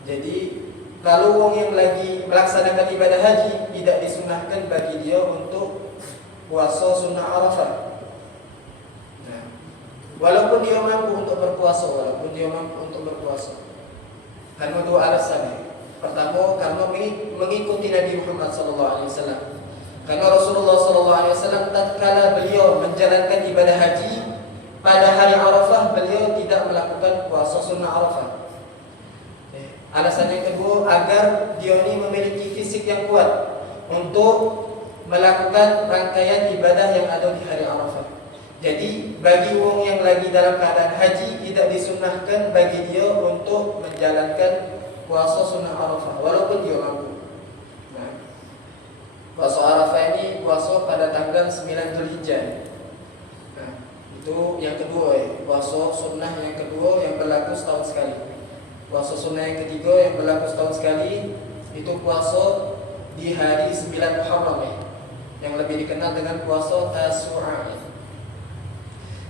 Jadi kalau orang yang lagi melaksanakan ibadah haji, tidak disunahkan bagi dia untuk puasa sunnah Arafah. Nah, walaupun dia mampu untuk berpuasa, karena 2 alasan. Pertama, karena mengikuti Nabi Muhammad SAW. Karena Rasulullah SAW tatkala beliau menjalankan ibadah haji pada hari Arafah, beliau tidak melakukan puasa sunnah Arafah. Alasan yang kedua, agar dia ini memiliki fisik yang kuat untuk melakukan rangkaian ibadah yang ada di hari Arafah. Jadi bagi orang yang lagi dalam keadaan haji, tidak disunnahkan bagi dia untuk menjalankan puasa sunnah Arafah walaupun dia mampu. Nah, puasa Arafah ini puasa pada tanggal 9 Dzulhijjah. Nah, itu yang kedua, puasa sunnah yang kedua yang berlaku setahun sekali. Puasa sunnah yang ketiga yang berlaku setahun sekali itu puasa di hari 9 Muharram, yang lebih dikenal dengan puasa Tasu'a.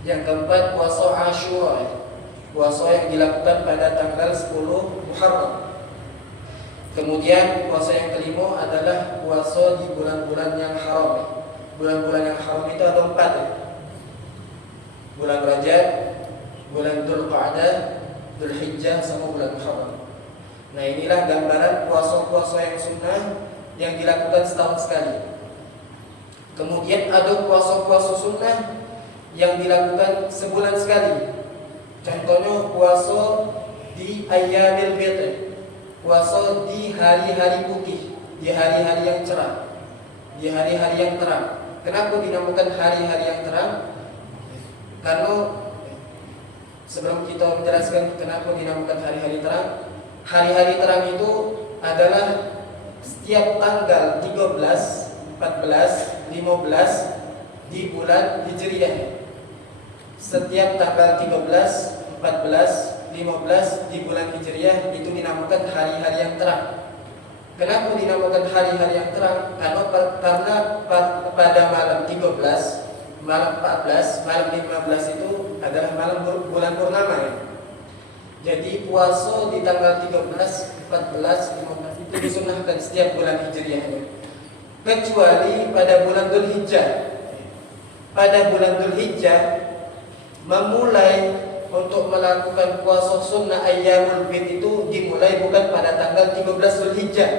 Yang keempat puasa Asyura, puasa yang dilakukan pada tanggal 10 Muharram. Kemudian puasa yang kelima adalah puasa di bulan-bulan yang haram. Bulan-bulan yang haram itu ada 4, bulan Rajab, bulan Dzulqa'dah, Dzulhijjah, sama bulan Muharram. Nah, inilah gambaran puasa-puasa yang sunnah yang dilakukan setahun sekali. Kemudian ada puasa-puasa sunnah yang dilakukan sebulan sekali. Contohnya puasa di Ayyamil Bidh, puasa di hari-hari putih, di hari-hari yang cerah, di hari-hari yang terang. Kenapa dinamakan hari-hari yang terang? Karena sebelum kita menjelaskan kenapa dinamakan hari-hari terang, hari-hari terang itu adalah setiap tanggal 13, 14, 15 di bulan Hijriah. Setiap tanggal 13, 14, 15 di bulan Hijriah itu dinamakan hari-hari yang terang. Kenapa dinamakan hari-hari yang terang? Karena pada malam 13, malam 14, malam 15 itu adalah malam bulan purnama, ya. Jadi puasa di tanggal 13, 14, 15 itu disunahkan setiap bulan Hijriah, kecuali pada bulan Dzulhijjah. Pada bulan Dzulhijjah memulai untuk melakukan puasa sunnah Ayyamul Bidh itu dimulai bukan pada tanggal 13 Dzulhijjah.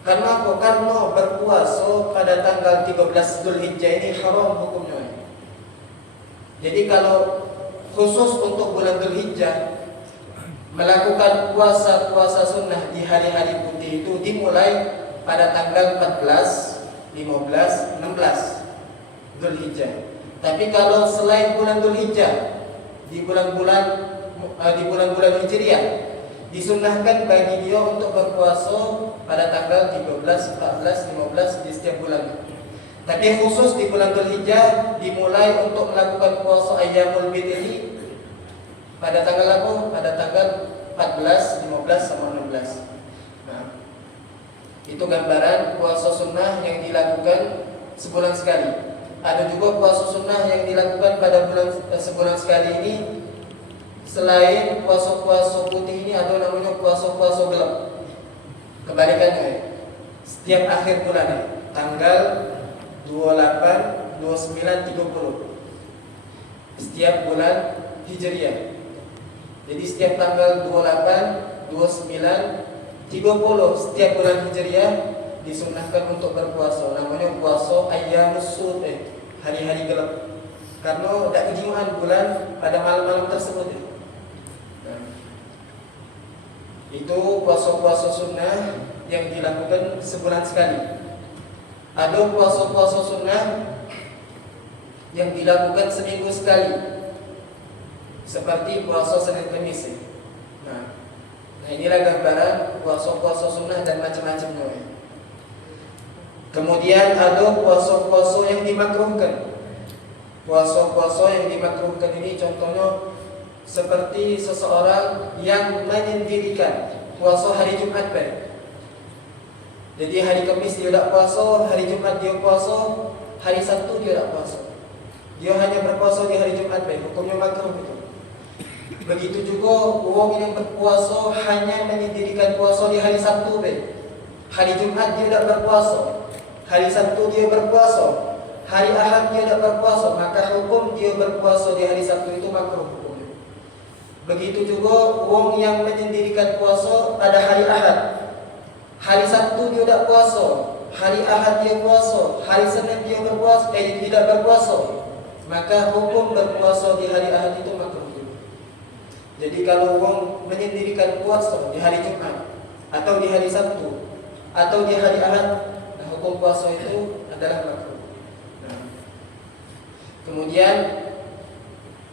Karena apa? Karena berpuasa pada tanggal 13 Dzulhijjah ini haram hukumnya. Jadi kalau khusus untuk bulan Dzulhijjah melakukan puasa-puasa sunnah di hari-hari putih itu dimulai pada tanggal 14, 15, 16 Dzulhijjah. Tapi kalau selain bulan Dzulhijjah, di bulan-bulan Hijriah, disunnahkan bagi dia untuk berpuasa pada tanggal 13, 14, 15 di setiap bulan. Tapi khusus di bulan Dzulhijjah dimulai untuk melakukan puasa Ayyamul Bidh ini pada tanggal apa? Pada tanggal 14, 15 sama 16. Nah, itu gambaran puasa sunnah yang dilakukan sebulan sekali. Ada juga puasa sunnah yang dilakukan pada sebulan sekali ini. Selain puasa-puasa putih ini ada namanya puasa-puasa gelap. Kebalikannya, setiap akhir bulan, tanggal 28, 29, 30 setiap bulan Hijriah. Jadi setiap tanggal 28, 29, 30 setiap bulan Hijriah disunnahkan untuk berpuasa. Namanya puasa Ayyamus Sud, hari-hari gelap. Karena tidak kejiwaan bulan pada malam-malam tersebut. Nah, itu puasa-puasa sunnah yang dilakukan sebulan sekali. Ada puasa-puasa sunnah yang dilakukan seminggu sekali, seperti puasa Senin Kamis. Nah, inilah gambaran puasa-puasa sunnah dan macam-macamnya. Kemudian ada puasa-puasa yang dimakruhkan. Puasa-puasa yang dimakruhkan ini contohnya seperti seseorang yang menyendirikan puasa hari Jumat, baik. Jadi hari Kamis dia tidak puasa, hari Jumat dia puasa, hari Sabtu dia tidak puasa. Dia hanya berpuasa di hari Jumat, baik. Hukumnya makruh itu. Begitu juga orang yang berpuasa hanya menyendirikan puasa di hari Sabtu, baik. Hari Jumat dia tidak berpuasa, hari Sabtu dia berpuasa, hari Ahad dia tidak berpuasa, maka hukum dia berpuasa di hari Sabtu itu makruh hukumnya. Begitu juga orang yang menyendirikan puasa pada hari Ahad. Hari Sabtu dia tidak puasa, hari Ahad dia puasa, hari Senin dia berpuasa, tidak berpuasa, maka hukum berpuasa di hari Ahad itu makruh. Jadi kalau orang menyendirikan puasa di hari Jumat atau di hari Sabtu atau di hari Ahad, nah hukum puasa itu adalah makruh. Nah, kemudian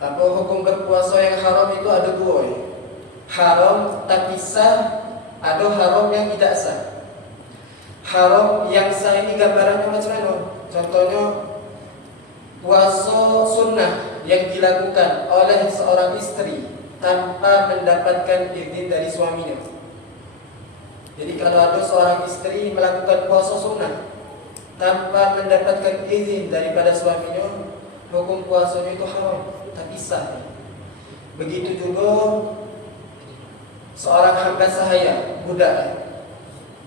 hukum berpuasa yang haram itu ada dua ya. Haram tapi sah atau haram yang tidak sah. Haram yang sah ini gambarannya macam mana? Contohnya puasa sunnah yang dilakukan oleh seorang istri tanpa mendapatkan izin dari suaminya. Jadi kalau ada seorang istri melakukan puasa sunnah tanpa mendapatkan izin daripada suaminya, hukum puasanya itu haram tapi sah. Begitu juga seorang hamba sahaya, budak,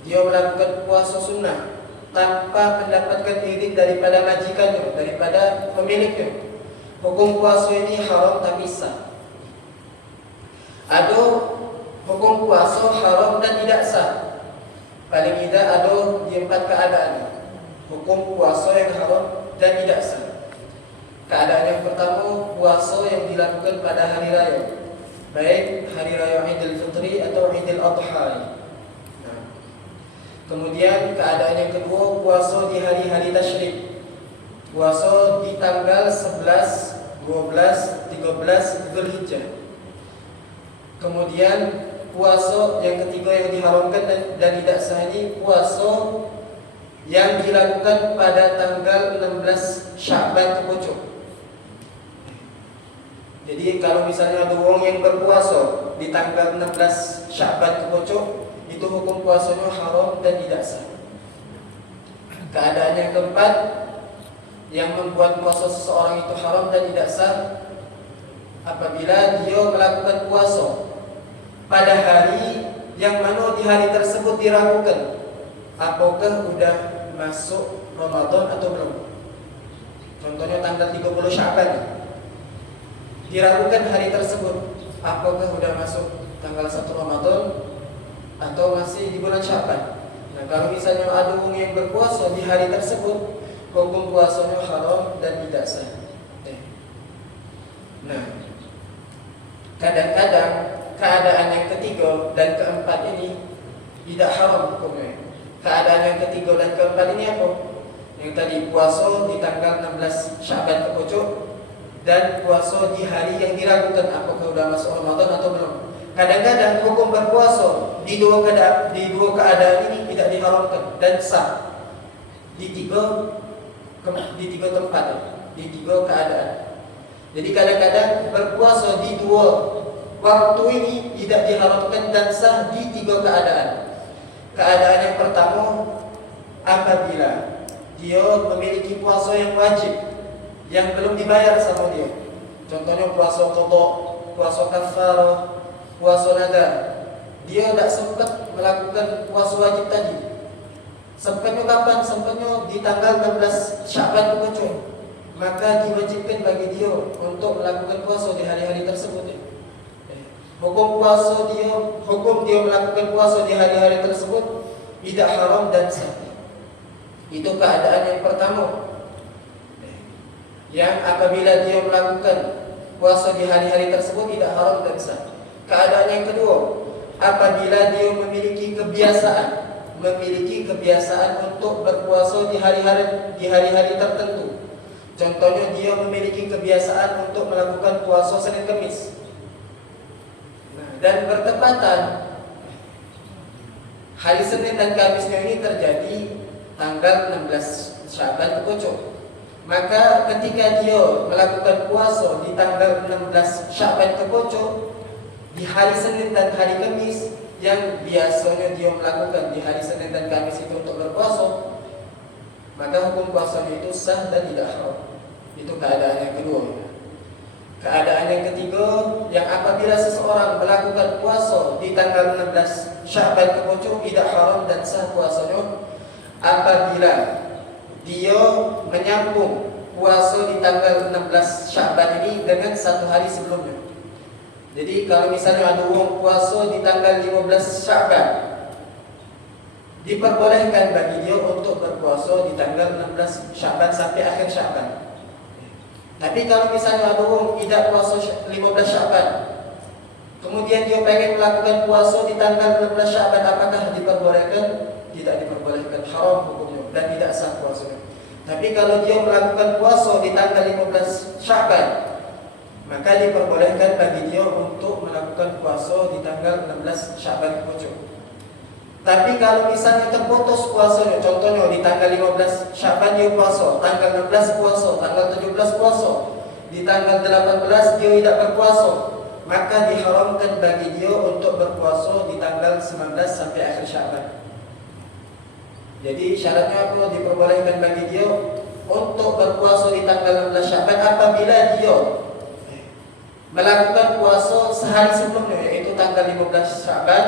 dia melakukan puasa sunnah tanpa mendapatkan izin daripada majikannya, daripada pemiliknya, hukum puasa ini haram tapi sah. Ada hukum puasa haram dan tidak sah. Paling tidak ada di 4 keadaan hukum puasa yang haram dan tidak sah. Keadaan yang pertama, puasa yang dilakukan pada hari raya, baik hari raya Idul Fitri atau Idul Adha. Kemudian keadaan yang kedua, puasa di hari-hari tasyrik, puasa di tanggal 11, 12, 13 Zulhijjah. Kemudian puasa yang ketiga yang diharamkan dan tidak sah ini, puasa yang dilakukan pada tanggal 16 Sya'ban ke pucuk. Jadi kalau misalnya ada orang yang berpuasa di tanggal 16 Sya'ban ke pucuk, itu hukum puasanya haram dan tidak sah. Keadaan yang keempat yang membuat puasa seseorang itu haram dan tidak sah, apabila dia melakukan puasa pada hari yang mana di hari tersebut diragukan apakah sudah masuk Ramadan atau belum. Contohnya tanggal 30 Sya'ban, diragukan hari tersebut apakah sudah masuk tanggal 1 Ramadan atau masih di bulan Sya'ban. Nah, kalau misalnya ada orang yang berpuasa di hari tersebut, hukum puasanya haram dan tidak sah. Nah, kadang-kadang keadaan yang ketiga dan keempat ini tidak haram hukumnya. Keadaan yang ketiga dan keempat ini apa? Yang tadi puasa di tanggal 16 Sya'ban ke pucuk dan puasa di hari yang diragukan apakah sudah masuk Ramadan atau belum. Kadang-kadang hukum berpuasa di dua keadaan ini tidak diharamkan dan sah di tiga tempat, di tiga keadaan. Jadi kadang-kadang berpuasa di dua waktu ini tidak diharamkan dan sah di tiga keadaan. Keadaan yang pertama, apabila dia memiliki puasa yang wajib yang belum dibayar sama dia. Contohnya puasa qadha, puasa kafarah, puasa nadar. Dia tidak sempat melakukan puasa wajib tadi. Sempatnya kapan? Sempatnya di tanggal 16 Sya'ban ke-7. Maka diwajibkan bagi dia untuk melakukan puasa di hari-hari tersebut. Hukum dia melakukan puasa di hari-hari tersebut tidak haram dan sah. Itu keadaan yang pertama. Yang apabila dia melakukan puasa di hari-hari tersebut tidak haram dan sah. Keadaan yang kedua, apabila dia memiliki kebiasaan untuk berpuasa di hari-hari tertentu. Contohnya dia memiliki kebiasaan untuk melakukan puasa Senin Kamis. Dan bertepatan hari Senin dan Kamisnya ini terjadi tanggal 16 Sya'ban ke-7. Maka ketika dia melakukan puasa di tanggal 16 Sya'ban ke-7, di hari Senin dan hari Kamis yang biasanya dia melakukan di hari Senin dan Kamis itu untuk berpuasa, maka hukum puasanya itu sah dan tidak haram. Itu keadaan yang kedua. Keadaan yang ketiga, yang apabila seseorang melakukan puasa di tanggal 16 Sya'ban ke-7 tidak haram dan sah puasanya apabila dia menyambung puasa di tanggal 16 Sya'ban ini dengan satu hari sebelumnya. Jadi kalau misalnya ada orang puasa di tanggal 15 Sya'ban, diperbolehkan bagi dia untuk berpuasa di tanggal 16 Sya'ban sampai akhir Sya'ban. Tapi kalau misalnya ada orang tidak puasa 15 Sya'ban, kemudian dia pengen melakukan puasa di tanggal 16 Sya'ban, apakah diperbolehkan? tidak diperbolehkan, haram hukumnya dan tidak sah puasanya. Tapi kalau dia melakukan puasa di tanggal 15 Sya'ban, maka diperbolehkan bagi dia untuk melakukan puasa di tanggal 16 Sya'ban kemudian. Tapi kalau misalnya terputus puasanya, contohnya di tanggal 15 Sya'ban dia puasa, tanggal 16 puasa, tanggal 17 puasa, di tanggal 18 dia tidak berpuasa, maka diharamkan bagi dia untuk berpuasa di tanggal 19 sampai akhir Sya'ban. Jadi syaratnya apa? Diperbolehkan bagi dia untuk berpuasa di tanggal 16 Sya'ban apabila dia melakukan puasa sehari sebelumnya, yaitu tanggal 15 Sya'ban.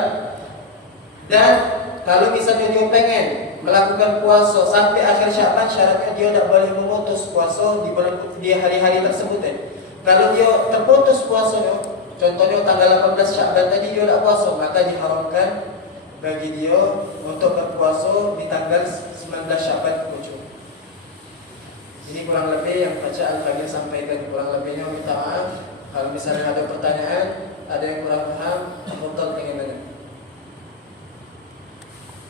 Dan kalau misalnya dia pengen melakukan puasa sampai akhir Sya'ban, syaratnya dia tidak boleh memutus puasa di hari-hari tersebut. Kalau dia terputus puasanya, contohnya tanggal 18 Sya'ban tadi dia tidak puasa, maka diharamkan bagi dia untuk berpuasa di tanggal 19 Sya'ban kemudian. Ini kurang lebih yang baca Al-Faqih sampaikan. Kurang lebihnya minta maaf. Kalau misalnya ada pertanyaan, ada yang kurang paham, betul bagaimana?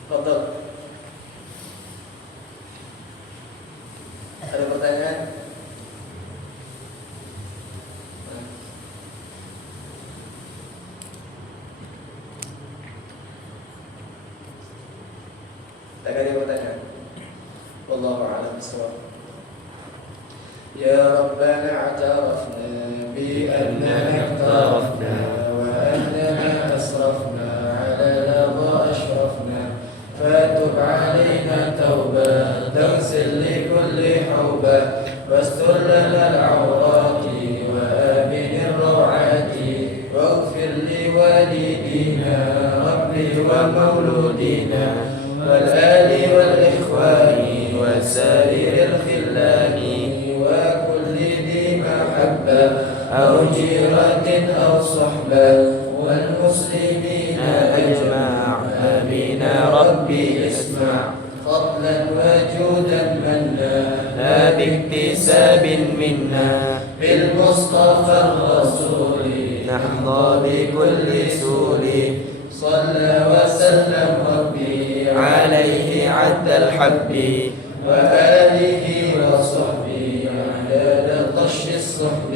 Betul. Ada pertanyaan? Tak ada pertanyaan. Wallahu a'lam bishawab. Ya Rabbana a'tarafna bi annana iqtarafna wa annana asrafna ala lagha ashrafna fatub alaina tawbah taghsil li kulli hawbah wastur lana al-awrati wa amin ar-rawati waghfir li walidina rabbi wa mauludina والآل والإخوان وسائر الخلان وكل ذي محبة أو جيرة أو صحبة والمسلمين أجمع آمين ربي اسمع فضلا وجودا منا لا باكتساب منا بالمصطفى الرسول نحظى بكل سول صلى وسلم ربي عليه عد الحب وآله وصحبه عدد طش الصحب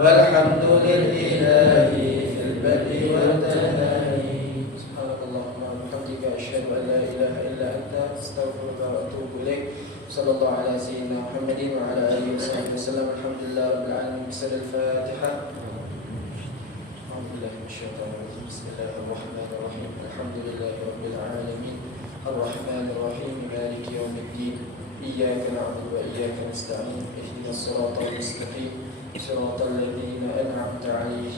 والحمد لله في البدء والتناهي سبحانك اللهم وبحمدك أشهد أن لا إله إلا أنت أستغفرك وأتوب إليك صلى الله على سيدنا محمد وعلى آله وصحبه وسلم الحمد لله رب العالمين بسر الفاتحة أعوذ بالله من الشيطان الرجيم بسم الله الرحمن الرحيم الحمد لله رب العالمين الرحمن الرحيم مالك يوم الدين إياك نعبد وإياك نستعين اهدنا الصراط المستقيم صراط الذين أنعمت عليهم